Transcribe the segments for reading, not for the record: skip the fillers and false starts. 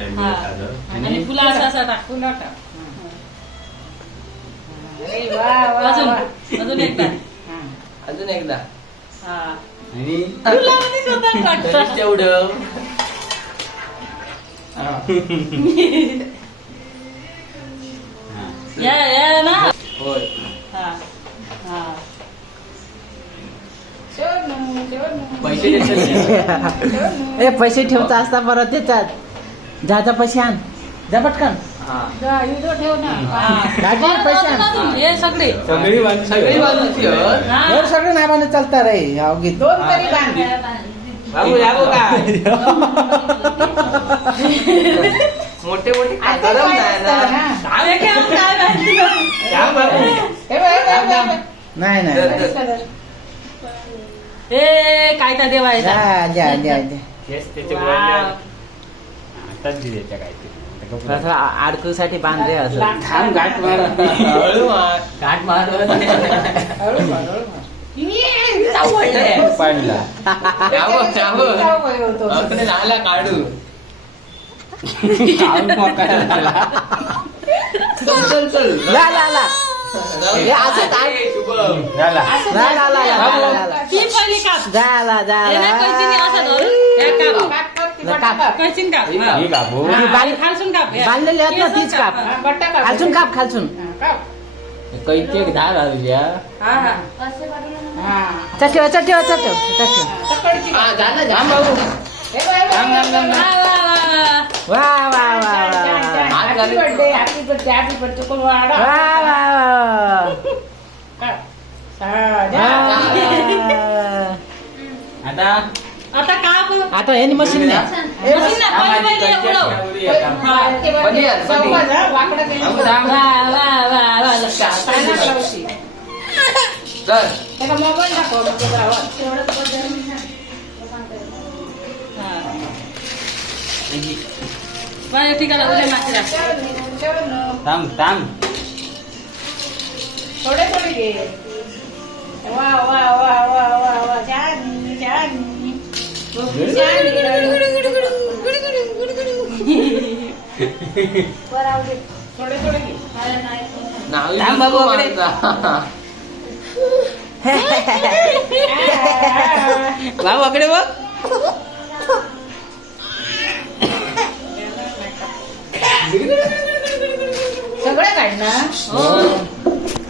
आणि फुला असा टाक. फुलं टाक. अजून एकदा. अजून एकदा. हा. आणि फुलामध्ये स्वतः टाक. तरीच तेवढं. या ना. होय. हा हा. पैसे देतात. ए पैसे ठेवता असता परत त्याच्यात जाता पैसे आण जा पटकन. हा. ठेव ना. हा. दाजी पैसे आण. हे सगळे सगळी सगळी बाजूची होय. हा. एवढं सगळं नाही बांधत चालतं रे अवघी दोन तरी बांध. बाबू लागू काय मोठे मोठे गरम नाही ना. हे काय काय माहिती नाही. या बाबू. नाही नाही ए काय त्या देवायचा. जा जा जा तेच त्याचे वाव. आताच दिले त्या काहीतरी थोडा आडकूसाठी बांध रे असं. थांब गाठ मार हळू मार. गाठ मार पाडला आपण झाला काढू. चल चल चल. ला ला ला हे असं काय? शुभम. झाला ला ला ला ला ला ला. ही पहिली काप. जाला हे ना कैचीने असं धरून हे काप. कैचीने काप. हा. ही कापू आणि खालसून काप. हे. बांधलेली आहेत ना तीच काप. हा. खालसून काप खालसून. कैचे दहा घालूया हा हा. चटव चटव चटव चटव. हा झालं थांब झालं. बाबू थांब थांब थांब वा वा वा वा. वा वा वा वा हात घालून. वा वा आता आता काप. आता हे मशीन मशीन ना, पहिले पहिले उडव. हा. बंदी आहे, बंदी. थांब थांब वा वा वा वा. चल. हा. बाय ठिकाणा उद्या माती टाक. थांब थांब थोडे थोडे घे. वा वा वा वा वा वा छान छान. थोडे थोडे घे. नावी थांब बाबू, नको इकडे. मारता. बाबू अकडे बघ सगळं काढ ना.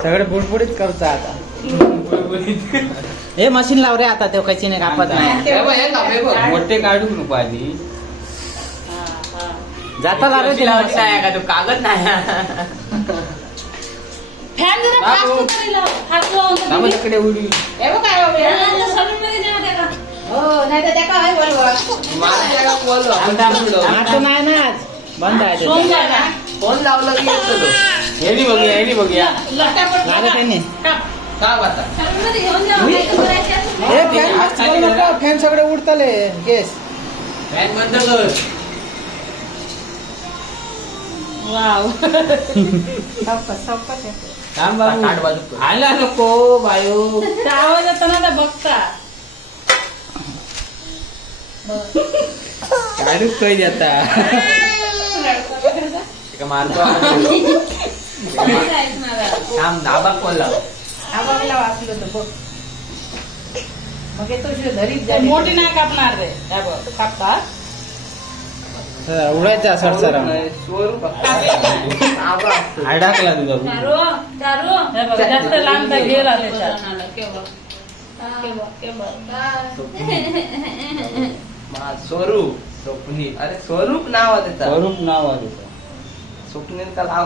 सगळे बुडबुडीत करतो आता. हे मशीन लाव रे आता ते कैचीने कापत नाही. हे बघ, हे काप, हे बघ. मोठे काढू नको आधी जाता लाव रे ते लावायची मशीन. नाही का तू कागद नाही फॅन जरा बाबू. फास्ट तरी लाव. हात लावून तर बाबा तुम्ही- तिकडे उडी हे बघ काय बाबा. याला सलूनमध्ये नेऊ द्या का? हो नाही तर त्या काय बोलवा. मारत्या का बोल, आपण थांब, पुढं. आता नाही ना बंद आहे सोंग ते. द्या ना. फोन लावलं की येतो तो. हेडी बघूया हेडी बघूया लटापट लागत आहे नाही. काप. काय आता सलूनमध्ये घेऊन जा. काय करायचे असेल. हे फॅन मस्त बोलू नको. फॅन सगळे उडतले केस. फॅन बंद कर. वाव. थांब काढ बाबू बाजू कर. आला नको बायो त्या आवाज येतो ना तर बघता. काढू काही आता का मारतो थांब दाबा कोण लाव मोठी नाही कापणार रे. हे बघ, कापतात. उडायचा सरसरा. स्वरूप आबा असतो. अडकला तुझा हे बघ, जास्त लांब तर गेला त्याच्यात. स्वरूप स्वप्नी. अरे स्वरूप नाव आहे त्याचं. स्वरूप नाव आहे त्याचं. स्वप्नील का नाव